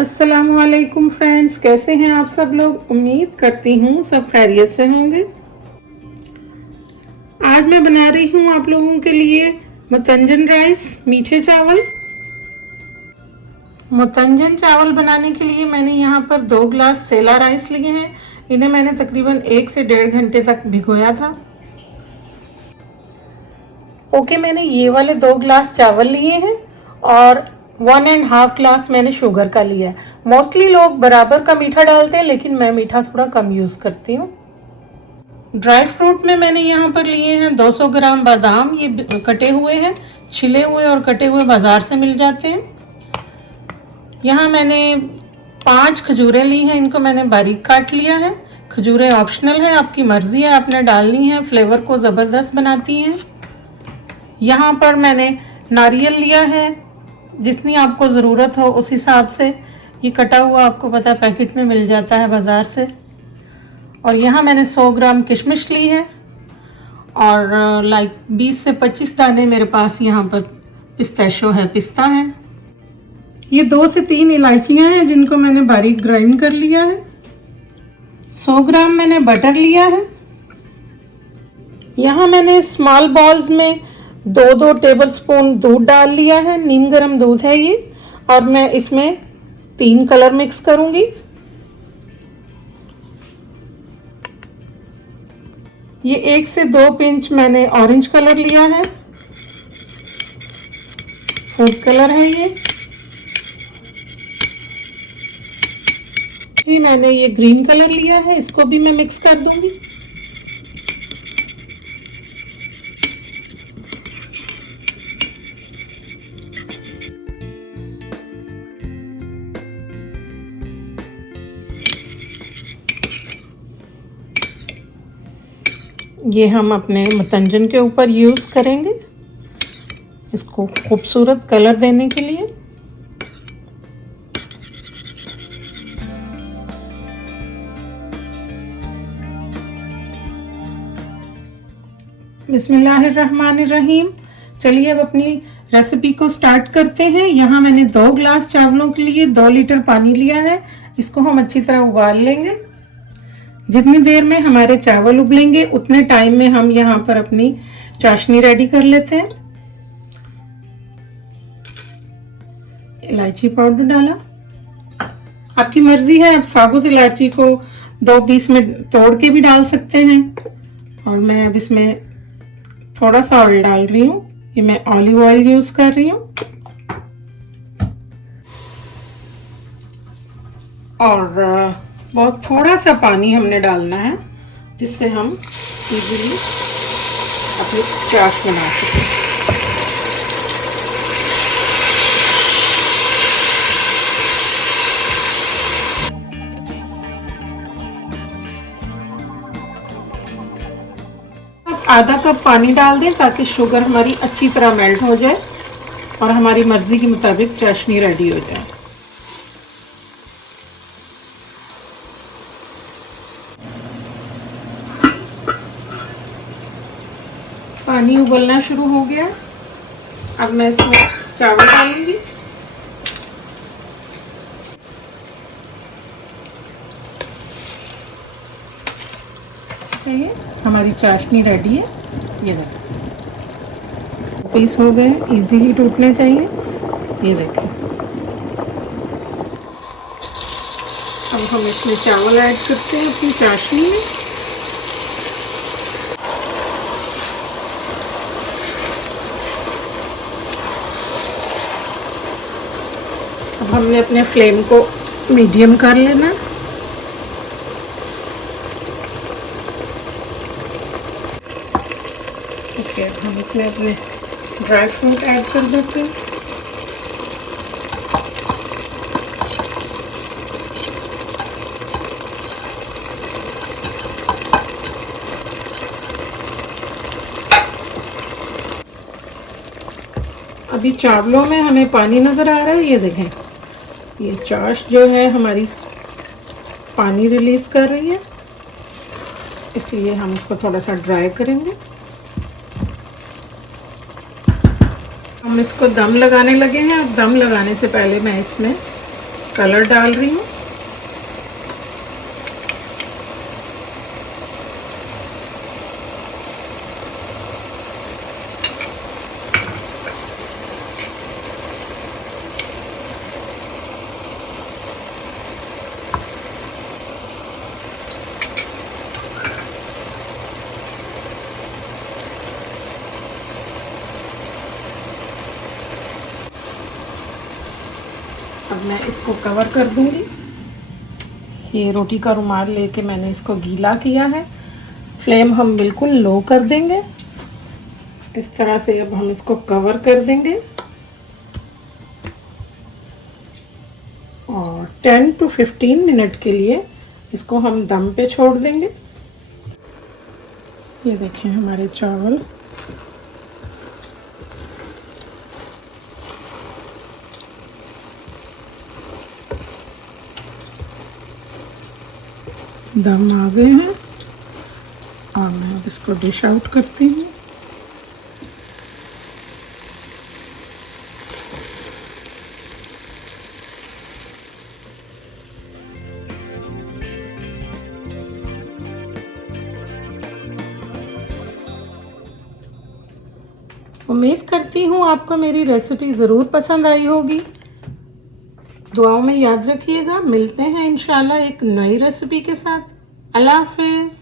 अस्सलामुअलैकुम फ्रेंड्स, कैसे हैं आप सब लोग। उम्मीद करती हूँ सब खैरियत से होंगे। आज मैं बना रही हूँ आप लोगों के लिए मुतंजन राइस, मीठे चावल। मुतंजन चावल बनाने के लिए मैंने यहाँ पर 2 ग्लास सेला राइस लिए हैं। इन्हें मैंने तकरीबन 1 से 1.5 घंटे तक भिगोया था। ओके, मैंने ये वाले 2 ग्लास चावल लिए हैं और 1.5 ग्लास मैंने शुगर का लिया है। मोस्टली लोग बराबर का मीठा डालते हैं, लेकिन मैं मीठा थोड़ा कम यूज़ करती हूँ। ड्राई फ्रूट में मैंने यहाँ पर लिए हैं 200 ग्राम बादाम। ये कटे हुए हैं, छिले हुए और कटे हुए बाज़ार से मिल जाते हैं। यहाँ मैंने 5 खजूरें ली हैं, इनको मैंने बारीक काट लिया है। खजूरें ऑप्शनल है, आपकी मर्ज़ी है, आपने डालनी है, फ्लेवर को ज़बरदस्त बनाती हैं। यहाँ पर मैंने नारियल लिया है, जितनी आपको ज़रूरत हो उस हिसाब से। ये कटा हुआ आपको पता है पैकेट में मिल जाता है बाज़ार से। और यहाँ मैंने 100 ग्राम किशमिश ली है और 20 से 25 दाने मेरे पास यहाँ पर पिस्ताशो है, पिस्ता है। ये 2 से 3 इलायचियाँ हैं जिनको मैंने बारीक ग्राइंड कर लिया है। 100 ग्राम मैंने बटर लिया है। यहाँ मैंने स्मॉल बॉल्स में 2-2 टेबलस्पून दूध डाल लिया है। नीम गर्म दूध है ये। और मैं इसमें 3 कलर मिक्स करूंगी। ये 1 से 2 पिंच मैंने ऑरेंज कलर लिया है, फूड कलर है ये मैंने ये ग्रीन कलर लिया है, इसको भी मैं मिक्स कर दूंगी। ये हम अपने मुतंजन के ऊपर यूज़ करेंगे, इसको खूबसूरत कलर देने के लिए। बिस्मिल्लाहिर्रहमानिर्रहीम। चलिए अब अपनी रेसिपी को स्टार्ट करते हैं। यहाँ मैंने 2 ग्लास चावलों के लिए 2 लीटर पानी लिया है। इसको हम अच्छी तरह उबाल लेंगे। जितनी देर में हमारे चावल उबलेंगे उतने टाइम में हम यहाँ पर अपनी चाशनी रेडी कर लेते हैं। इलायची पाउडर डाला, आपकी मर्जी है, आप साबुत इलायची को 2 पीस में तोड़ के भी डाल सकते हैं। और मैं अब इसमें थोड़ा सा ऑयल डाल रही हूँ। ये मैं ऑलिव ऑयल यूज कर रही हूँ। और बहुत थोड़ा सा पानी हमने डालना है, जिससे हम इजीली अपनी चाश बना सकें। अब आधा कप पानी डाल दें ताकि शुगर हमारी अच्छी तरह मेल्ट हो जाए और हमारी मर्जी के मुताबिक चाशनी रेडी हो जाए। पानी उबलना शुरू हो गया। अब मैं इसमें चावल डालूंगी। ये हमारी चाशनी रेडी है। ये देखो पीस हो गए, इजीली टूटने चाहिए। ये देखें। अब हम इसमें चावल ऐड करते हैं अपनी चाशनी में। अब हमने अपने फ्लेम को मीडियम कर लेना। ओके, हम इसमें अपने ड्राई फ्रूट ऐड कर देते हैं। अभी चावलों में हमें पानी नज़र आ रहा है। ये देखें, ये चाश जो है हमारी पानी रिलीज कर रही है, इसलिए हम इसको थोड़ा सा ड्राई करेंगे। हम इसको दम लगाने लगे हैं। अब दम लगाने से पहले मैं इसमें कलर डाल रही हूँ। अब मैं इसको कवर कर दूंगी। ये रोटी का रुमाल लेके मैंने इसको गीला किया है। फ्लेम हम बिल्कुल लो कर देंगे। इस तरह से अब हम इसको कवर कर देंगे और 10 to 15 मिनट के लिए इसको हम दम पे छोड़ देंगे। ये देखें हमारे चावल दम आ गए हैं और मैं अब इसको डिश आउट करती हूँ। उम्मीद करती हूँ आपको मेरी रेसिपी ज़रूर पसंद आई होगी। दुआओं में याद रखिएगा। मिलते हैं इंशाल्लाह एक नई रेसिपी के साथ। अल्लाह हाफिज़।